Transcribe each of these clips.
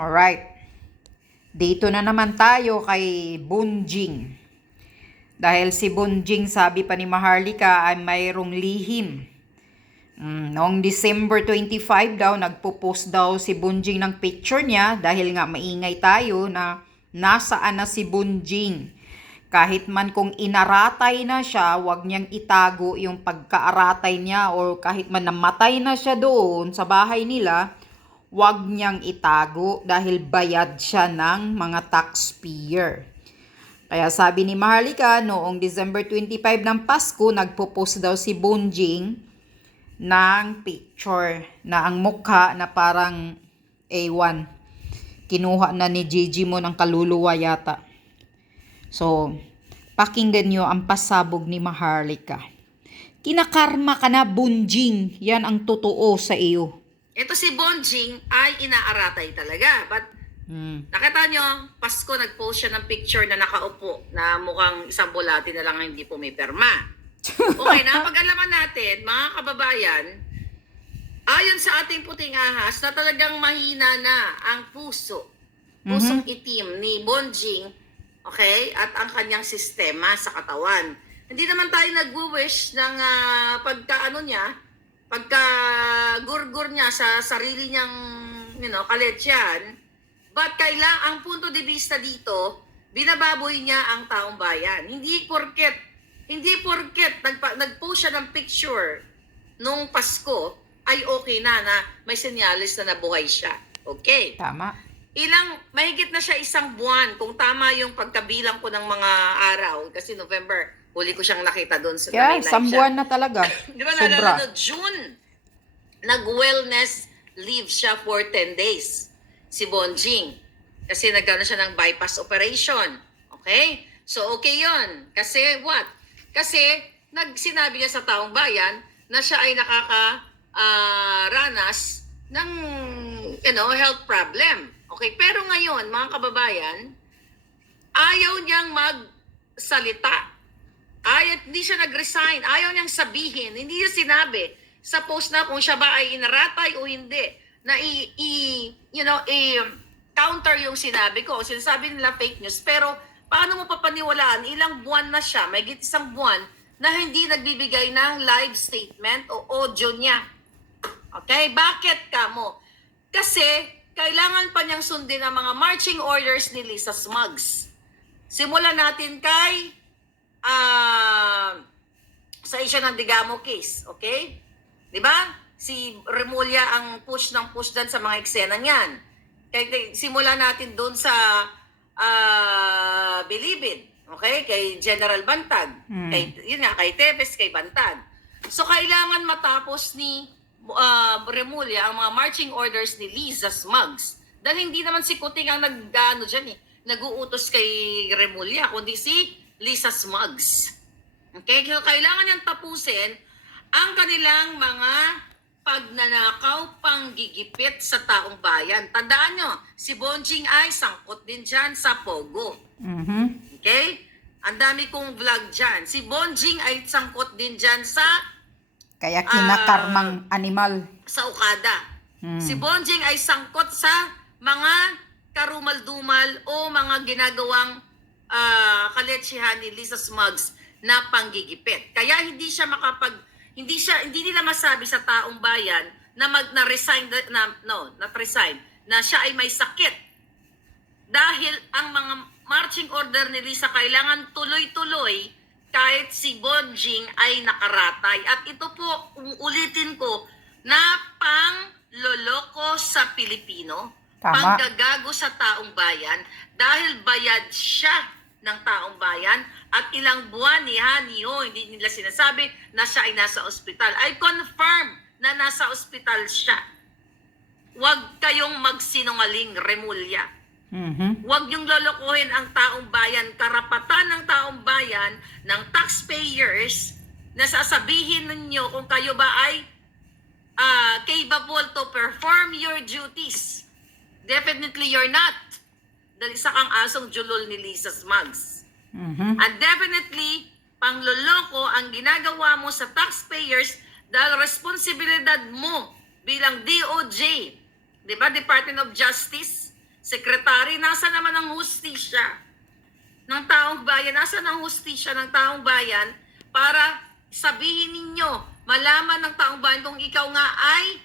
Alright. Dito na naman tayo kay Bunjing. Dahil si Bunjing, sabi pa ni Maharlika, ay mayroong lihim. Noong December 25 daw, nagpo-post daw si Bunjing ng picture niya dahil nga maingay tayo na nasaan na si Bunjing. Kahit man kung inaratay na siya, wag niyang itago yung pagkaaratay niya, or kahit man namatay na siya doon sa bahay nila, wag niyang itago dahil bayad siya ng mga taxpayer. Kaya sabi ni Maharlika, noong December 25 ng Pasko, nagpo-post daw si Bunjing ng picture na ang mukha na parang A1. Kinuha na ni Gigi mo ng kaluluwa yata. So, pakinggan nyo ang pasabog ni Maharlika. Kinakarma ka na, Bunjing. Yan ang totoo sa iyo. Ito si Bunjing ay inaaratay talaga. But nakita nyo, Pasko nag-post siya ng picture na nakaupo na mukhang isang bulati na lang hindi pumiperma. Okay na, pag-alaman natin, mga kababayan, ayon sa ating puting ahas na talagang mahina na ang pusong itim ni Bunjing, okay, at ang kanyang sistema sa katawan. Hindi naman tayo nag-wish ng pagka-gurgur niya sa sarili niyang, kaletsyan. But ang punto de vista dito, binababoy niya ang taong bayan. Hindi porket nag-post siya ng picture nung Pasko, ay okay na may senyales na nabuhay siya. Okay. Tama. Mahigit na siya isang buwan, kung tama yung pagkabilang ko ng mga araw, kasi November, huli ko siyang nakita doon sa Yeah, isang buwan na talaga. Di ba Sobra. naalala no, June, nag-wellness leave siya for 10 days, si Bunjing. Kasi nagkaroon siya ng bypass operation. Okay? So, okay yon. Kasi what? Kasi, sinabi niya sa taong bayan na siya ay nakakaranas ng, health problem. Okay? Pero ngayon, mga kababayan, ayaw niyang magsalita. Hindi siya nag-resign. Ayaw niyang sabihin. Hindi niya sinabi sa post na kung siya ba ay inaratay o hindi. Na counter yung sinabi ko. Sinasabi nila fake news. Pero paano mo papaniwalaan? Ilang buwan na siya, may isang buwan, na hindi nagbibigay ng live statement o audio niya. Okay? Bakit ka mo? Kasi kailangan pa niyang sundin ang mga marching orders ni Lisa Smugs. Simulan natin kay sa issue ng Digamo case, okay? 'Di ba? Si Remulla ang push dyan sa mga eksena niyan. Simulan natin doon sa Bilibid, okay? Kay General Bantag, kay Tevez, kay Bantag. So kailangan matapos ni Remulla ang mga marching orders ni Lisa Smugs. Dahil hindi naman si Kuting ang nag-uutos kay Remulla, kundi si Lisa Smugs. Okay? So, kailangan niyang tapusin ang kanilang mga pagnanakaw, panggigipit sa taong bayan. Tandaan nyo, si Bunjing ay sangkot din dyan sa Pogo. Okay? Ang dami kong vlog dyan. Si Bunjing ay sangkot din dyan sa Kaya kinakarmang animal. sa Okada. Si Bunjing ay sangkot sa mga karumal-dumal o mga ginagawang kaletsyahan ni Lisa Smugs na panggigipit. Kaya hindi nila masabi sa taong bayan na resign na siya ay may sakit. Dahil ang mga marching order ni Lisa kailangan tuloy-tuloy kahit si Bunjing ay nakaratay. At ito po, uulitin ko, na pangloloko sa Pilipino, Tama. panggagago sa taong bayan, dahil bayad siya ng taong bayan at ilang buwan hindi nila sinasabi na siya ay nasa ospital. I confirm na nasa ospital siya. Huwag kayong magsinungaling, Remulla. Huwag niyong lolokohin ang taong bayan. Karapatan ng taong bayan, ng taxpayers, na sasabihin ninyo kung kayo ba ay capable to perform your duties. Definitely you're not. Dahil isa kang asong julol ni Lisa Smugs. And definitely, pangloloko ang ginagawa mo sa taxpayers dahil responsibilidad mo bilang DOJ, di ba, Department of Justice, Secretary, nasa naman ang hustisya ng taong bayan? Nasa ang hustisya ng taong bayan para sabihin ninyo, malaman ng taong bayan kung ikaw nga ay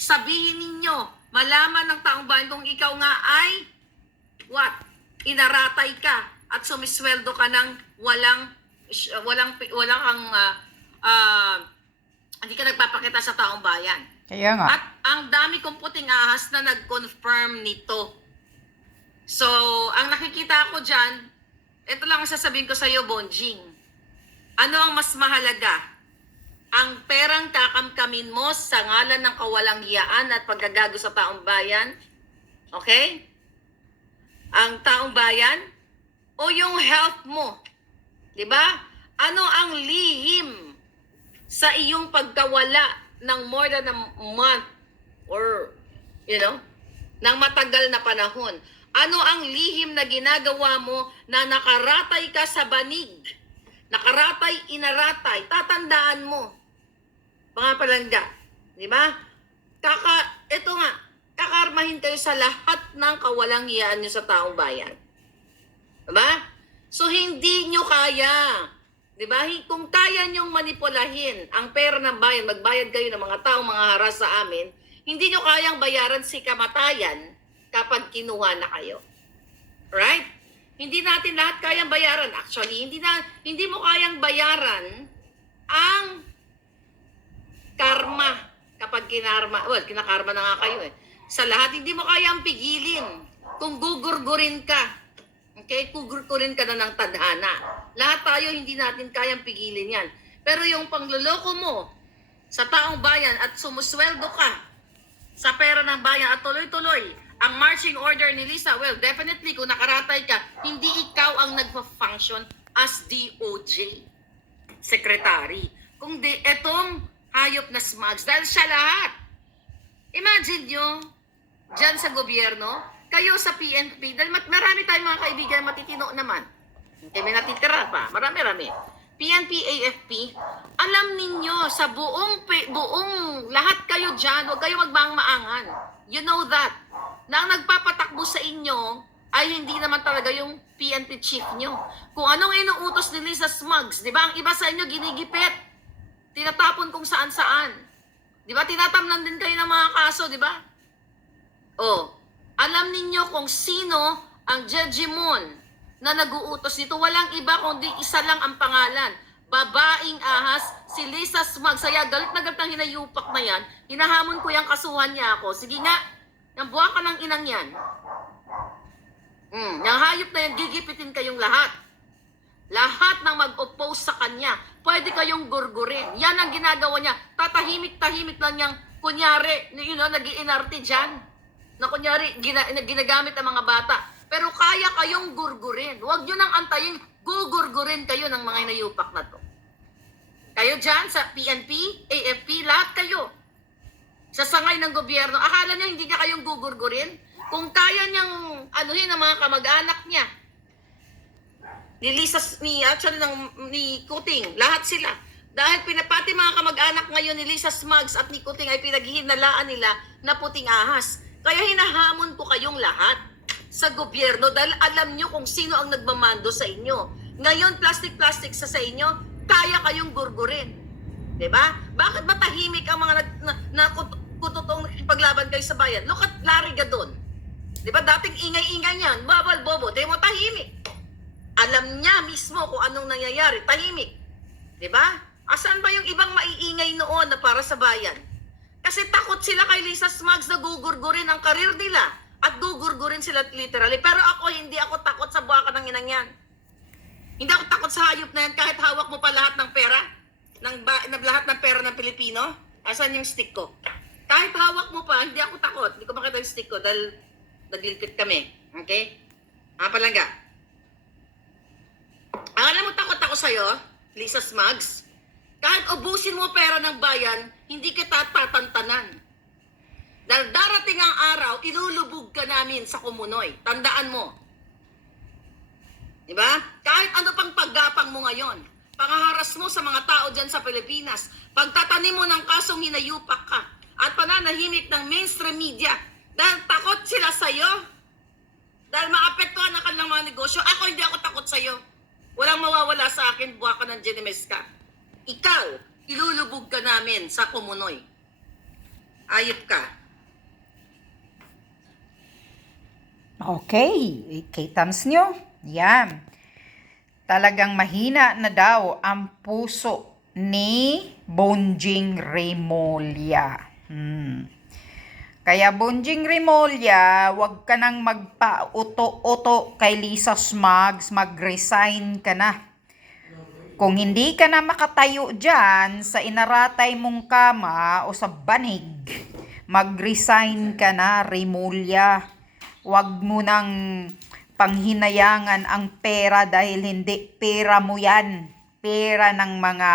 sabihin ninyo, malaman ng taong bayan kung ikaw nga ay what? Inaratay ka at sumisweldo ka ng walang ang hindi ka nagpapakita sa taong bayan. Kaya nga. At ang dami kong puting ahas na nag-confirm nito. So, ang nakikita ko dyan, ito lang ang sasabihin ko sa iyo, Bonjing. Ano ang mas mahalaga? Ang perang kakamkamin mo sa ngalan ng kawalang hiyaan at paggagago sa taong bayan? Okay? Ang taong bayan? O yung health mo? Diba? Ano ang lihim sa iyong pagkawala ng more than a month or, ng matagal na panahon? Ano ang lihim na ginagawa mo na nakaratay ka sa banig? Nakaratay, inaratay, tatandaan mo. Mga palangga, di ba? Ito nga, kakarmahin kayo sa lahat ng kawalang hiyaan nyo sa taong bayan. Diba? So, hindi nyo kaya. Diba? Kung kaya nyong manipulahin ang pera ng bayan, magbayad kayo ng mga taong mga haras sa amin, hindi nyo kayang bayaran si kamatayan kapag kinuha na kayo. Right? Hindi natin lahat kayang bayaran. Actually, hindi mo kayang bayaran ang karma kapag kinakarma na nga kayo eh. Sa lahat, hindi mo kayang pigilin kung gugurgurin ka. Okay? Gugurgurin ka na ng tadhana. Lahat tayo, hindi natin kayang pigilin yan. Pero yung pangloloko mo sa taong bayan at sumusweldo ka sa pera ng bayan at tuloy-tuloy ang marching order ni Lisa, well, definitely kung nakaratay ka, hindi ikaw ang nagpa-function as DOJ Secretary. Kung etong hayop na smugs, dahil siya lahat. Imagine nyo, dyan sa gobyerno, kayo sa PNP, dahil marami tayong mga kaibigan matitino naman. Okay, may natitira pa, marami-rami. PNP, AFP, alam ninyo, sa buong lahat kayo dyan, huwag kayo magbang-maangan. You know that. Na ang nagpapatakbo sa inyo ay hindi naman talaga yung PNP chief nyo. Kung anong inuutos ni Lisa Smugs, di ba? Ang iba sa inyo ginigipit. Tinatapon kung saan-saan. Di ba? Tinatamnan din kayo ng mga kaso, di ba? Oh, alam ninyo kung sino ang Jejimon na nag-uutos dito. Walang iba kundi isa lang ang pangalan. Babaeng ahas, si Lisa Smugs. Kaya galit na galit ang hinayupak na yan. Hinahamon ko yung kasuhan niya ako. Sige nga, yung buha ka ng inang yan. Yung hayop na yan, gigipitin kayong lahat. Lahat ng mag-oppose sa kanya, pwede kayong gurgurin. Yan ang ginagawa niya. Tatahimik-tahimik lang niyang, kunyari, nag-iinarte dyan. Na kunyari, ginagamit ang mga bata. Pero kaya kayong gurgurin. Huwag nyo nang antayin, gugurgurin kayo ng mga hinayupak na to. Kayo dyan sa PNP, AFP, lahat kayo. Sa sangay ng gobyerno, akala niya hindi niya kayong gugurgurin? Kung kaya niyang anuhin ang mga kamag-anak niya, ni Kuting, lahat sila. Dahil pinapati mga kamag-anak ngayon ni Lisa Smugs at ni Kuting ay pinaghihinalaan nila na puting ahas. Kaya hinahamon ko kayong lahat sa gobyerno dahil alam nyo kung sino ang nagmamando sa inyo. Ngayon, plastic sa inyo, kaya kayong gurgurin. Diba? Bakit ba tahimik ang mga kututong nakipaglaban kayo sa bayan? Look at Larry Gadon. Diba? Dating ingay-ingay niyan. Babal, bobo. Di mo tahimik. Alam niya mismo kung anong nangyayari. Tahimik. Diba? Asan ba yung ibang maiingay noon na para sa bayan? Kasi takot sila kay Lisa Smugs na gugurgurin ang karir nila. At gugurgurin sila literally. Pero ako, hindi ako takot sa buwaka ng inang yan. Hindi ako takot sa hayop na yan kahit hawak mo pa lahat ng pera. Lahat ng pera ng Pilipino. Asan yung stick ko? Kahit hawak mo pa, hindi ako takot. Hindi ko makita yung stick ko dahil naglilipit kami. Okay? Palangga. Alam mo, takot ako sa'yo, Lisa Smugs. Kahit ubusin mo pera ng bayan, hindi kita tatantanan. Dahil darating ang araw, ilulubog ka namin sa Kumunoy. Tandaan mo. Diba? Kahit ano pang paggapang mo ngayon, pangaharas mo sa mga tao dyan sa Pilipinas, pagtatanim mo ng kasong hinayupak ka, at pananahimik ng mainstream media dahil takot sila sa'yo. Dahil maapektuhan ang kanilang mga negosyo. Ako, hindi ako takot sa'yo. Walang mawawala sa akin, buha ka ng Ginemes ka. Ikaw, ilulubog ka namin sa Kumunoy. Ayop ka. Okay, kitams nyo. Yan. Talagang mahina na daw ang puso ni Bonjing Remulla. Kaya Bonjing Remulla, wag ka nang magpa-uto-uto kay Lisa Smugs, mag-resign ka na. Kung hindi ka na makatayo dyan sa inaratay mong kama o sa banig, mag-resign ka na, Remulla. Wag mo nang panghinayangan ang pera dahil hindi pera mo yan. Pera ng mga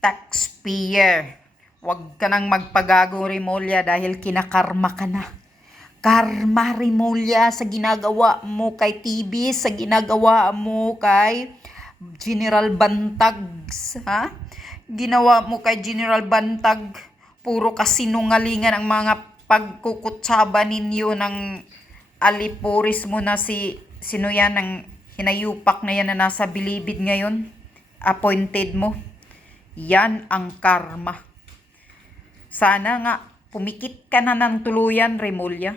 taxpayer. Wag ka nang magpagago, Remulla, dahil kinakarma ka na. Karma, Remulla, sa ginagawa mo kay TV, sa ginagawa mo kay General Bantags, ha? Ginawa mo kay General Bantag, puro kasinungalingan ang mga pagkukutsaba ninyo ng alipuris mo na sino yan, ang hinayupak na yan na nasa bilibid ngayon, appointed mo. Yan ang karma. Sana nga pumikit ka na ng tuluyan, Remulla.